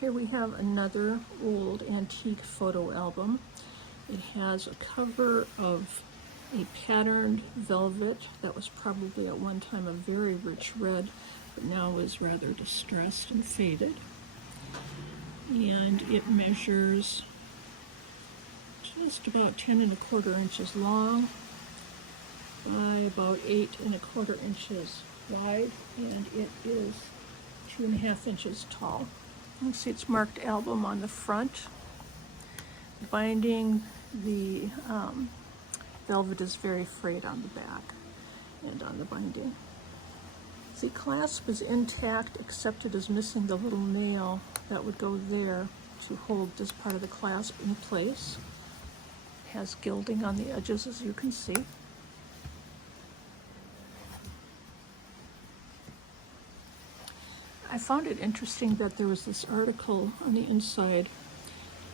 Here we have another old antique photo album. It has a cover of a patterned velvet that was probably at one time a very rich red, but now is rather distressed and faded. And it measures just about 10¼ inches long by about 8¼ inches wide, and it is 2½ inches tall. You can see it's marked album on the front. The binding, the velvet is very frayed on the back and on the binding. The clasp is intact, except it is missing the little nail that would go there to hold this part of the clasp in place. It has gilding on the edges, as you can see. I found it interesting that there was this article on the inside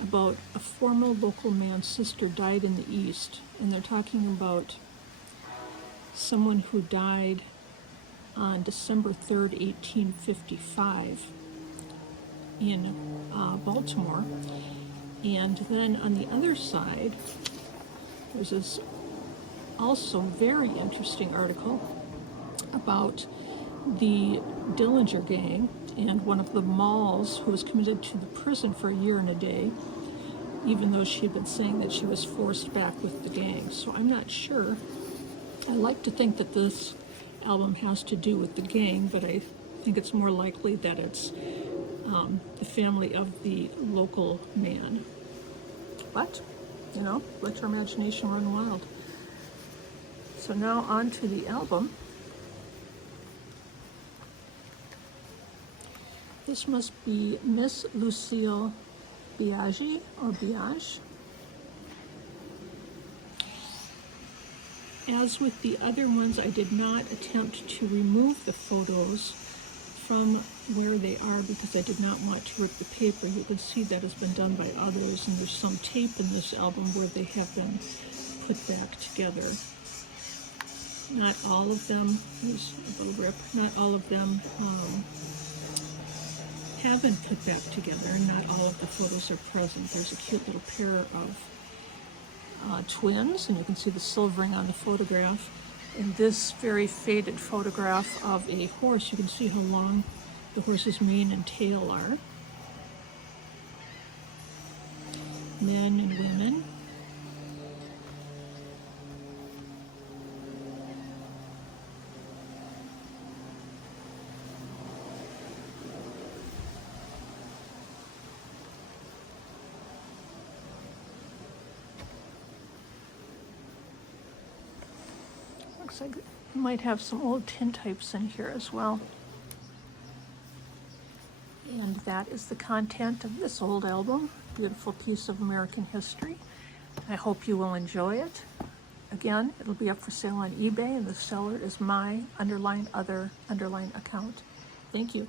about a former local man's sister died in the East, and they're talking about someone who died on December 3rd, 1855 in Baltimore. And then on the other side, there's this also very interesting article about the Dillinger gang and one of the Malls who was committed to the prison for a year and a day, even though she had been saying that she was forced back with the gang. So I'm not sure. I like to think that this album has to do with the gang, but I think it's more likely that it's the family of the local man. But, you know, let your imagination run wild. So now on to the album. This must be Miss Lucille Biaggi or Biage. As with the other ones, I did not attempt to remove the photos from where they are because I did not want to rip the paper. You can see that has been done by others, and there's some tape in this album where they have been put back together. Not all of them, here's a little rip, not all of them have been put back together, and not all of the photos are present. There's a cute little pair of twins, and you can see the silvering on the photograph. In this very faded photograph of a horse, you can see how long the horse's mane and tail are. Men and women. Looks like you might have some old tintypes in here as well. And that is the content of this old album. Beautiful piece of American history. I hope you will enjoy it. Again, it'll be up for sale on eBay, and the seller is my _other_ account. Thank you.